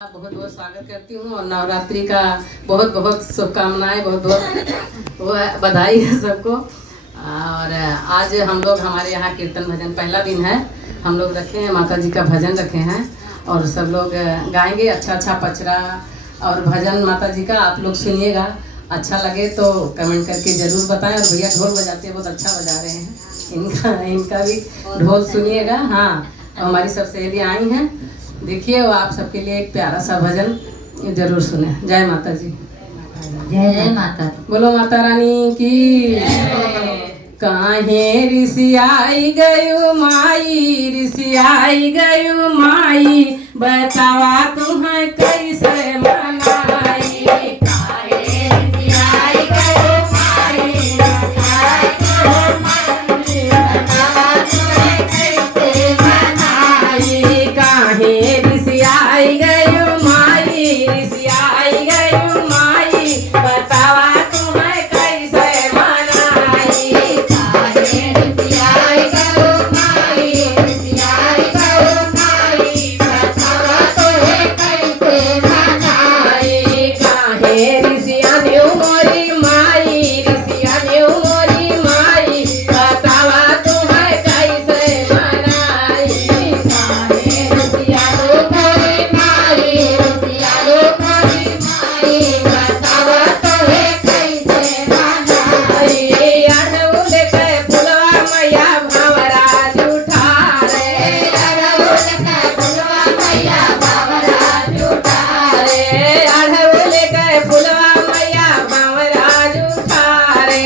बहुत बहुत स्वागत करती हूँ और नवरात्रि का बहुत बहुत शुभकामनाएं, बहुत बहुत बधाई है सबको। और आज हम लोग हमारे यहाँ कीर्तन भजन पहला दिन है, हम लोग रखे हैं माता जी का भजन रखे हैं और सब लोग गाएंगे अच्छा अच्छा पचरा और भजन माता जी का। आप लोग सुनिएगा, अच्छा लगे तो कमेंट करके ज़रूर बताएं। और भैया ढोल बजाते हैं, बहुत अच्छा बजा रहे हैं, इनका भी ढोल सुनिएगा। हाँ, हमारी सब सहेलियाँ आई हैं, देखिए वो आप सबके लिए एक प्यारा सा भजन जरूर सुने। जय माता जी। जय जय माता। बोलो माता रानी की। काहे ऋषियाई गयु माई, ऋषियाई गयु माई, बतावा तुम्हें कैसे मनाई। काहे ऋषियाई गयु माई, बतावा तुम्हें कैसे मनाई। काहे ऋषियाई गयु माई, ऋषियाई गयु माई, बतावा तुम्हें कैसे मनाई। काहे ऋषियाई गयु माई, ऋषियाई गयु माई, बतावा तुम्हें कैसे मनाई। काहे ऋषियानी मोरी माई, ऋषियानी मोरी माई, बतावा तुम्हें कैसे मनाई। काहे ऋषियानी मोरी माई, ऋषियानी मोरी माई, बतावा तुम्हें कैसे मनाई। अड़हुल के फुलवा मैया भंवरा जुठारे, अड़हुल के फुलवा मैया भंवरा जुठारे, अड़हुल के फुलवा मैया भंवरा जुठारे,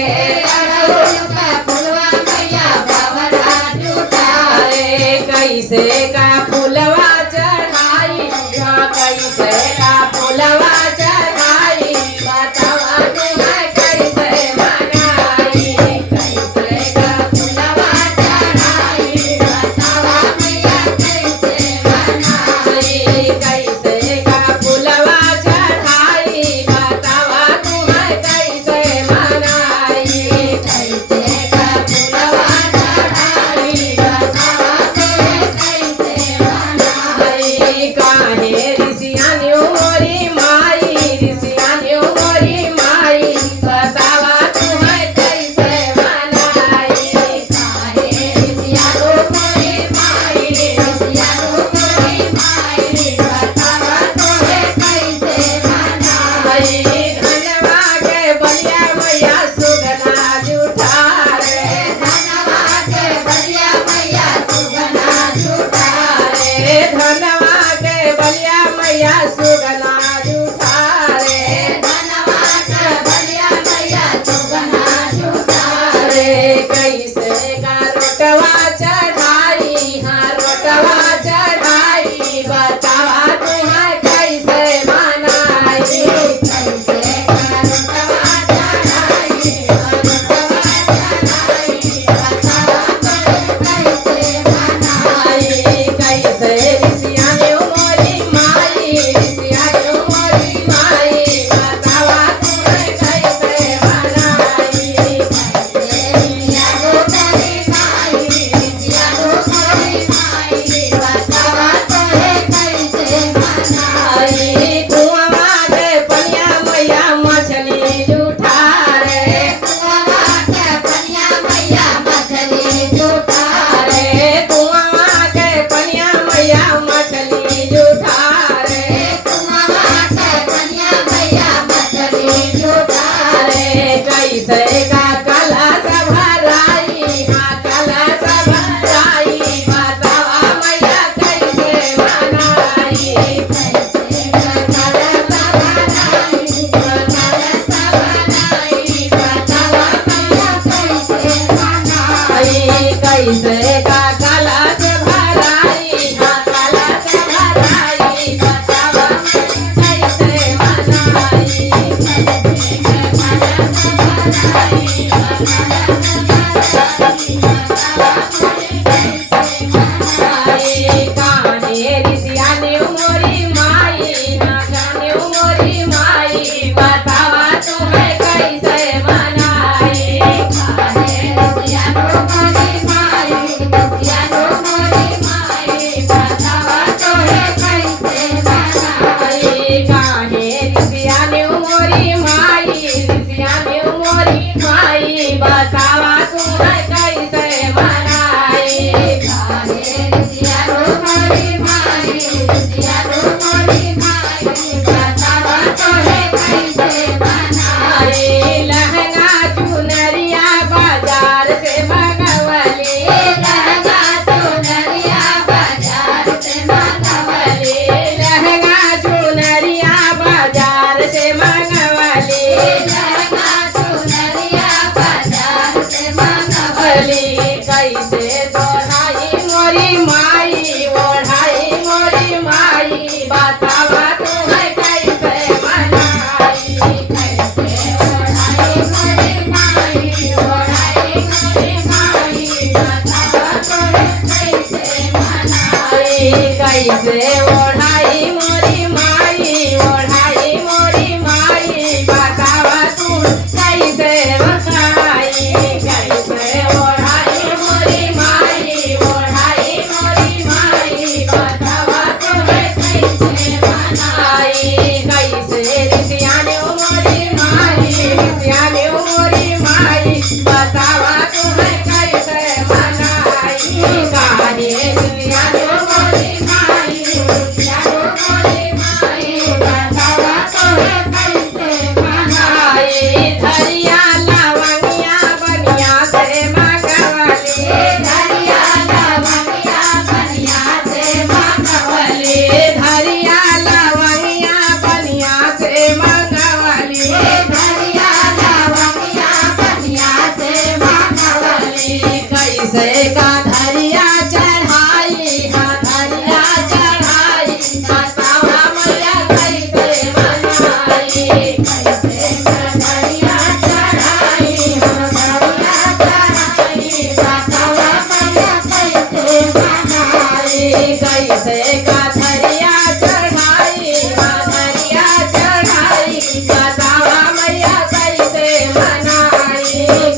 अड़हुल के फुलवा मैया भंवरा जुठारे। कैसे का फुलवा चढ़ाई, हाँ कैसे का फुलवा चढ़ाई, बतावा तुम्हें कैसे मनाई। कैसे का फुलवा चढ़ाई, बतावा मैया कैसे मनाई। कैसे का फुलवा चढ़ाई, बतावा तुम्हें कैसे मनाई। कैसे का फुलवा चढ़ाई, बतावा तुम्हें कैसे मनाई। काहे ऋषियानी मोरी माई, ऋषियानी मोरी माई, बतावा तुम्हें कैसे मनाई। काहे ऋषियानी मोरी माई, ऋषियानी मोरी माई, बतावा तुम्हें कैसे मनाई। धनवा के बलिया मैया सुगना जुठारे, धनवा के बलिया मैया सुगना जुठारे, धनवा के बलिया मैया सुगना जुठारे, धनवा के बलिया मैया सुगना जुठारे। कैसे का रोटवा चढ़ाई, हाँ रोटवा चढ़ाई, बतावा तुम्हें कैसे मनाई। कैसे का रोटवा चढ़ाई, हाँ रोटवा चढ़ाई, बतावा तुम्हें कैसे मनाई। कैसे ऋषियानी मोरी माई, ऋषियानी कैसे ओढ़ाई मोरी माई, ओढ़ाई मोरी माई, बतावा तू कैसे बताई, कैसे ओढ़ाई मोरी माई, ओढ़ाई मोरी माई, बतावा तू कैसे बनाई, कैसे रिसियाने मोरी माई, रिसियाने मोरी माई, बतावा तू कैसे बनाई, काहे रिसियाने मोरी माई, रिसियाने मोरी माई, बतावा तू कैसे बनाई, धरिया लवंगिया बनिया से मंगवली, धरिया लवंगिया बनिया से मंगवली, धरिया लवंगिया बनिया से मंगवली, धरिया लवंगिया बनिया से मंगवली, कैसे का धरिया चढ़ाई, हाँ धरिया चढ़ाई, बतावा मैया कैसे मनाई, कैसे का धरिया चढ़ाई, हाँ धरिया चढ़ाई, बतावा मैया कैसे मनाई, कैसे का धरिया चढ़ाई, हाँ धरिया चढ़ाई, बतावा मैया कैसे मनाई,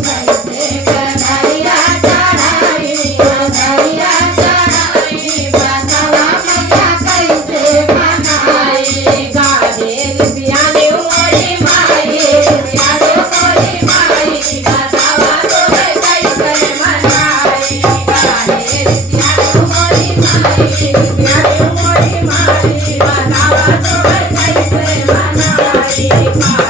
कैसे का धरिया चढ़ाई, हाँ धरिया चढ़ाई, बतावा मैया कैसे मनाई, काहे रिसियाने मोरी माई, रिसियाने मोरी माई, बतावा तोहे कैसे मनाई, काहे रिसियाने मोरी माई, रिसियाने मोरी माई, बतावा तोहे कैसे मनाई।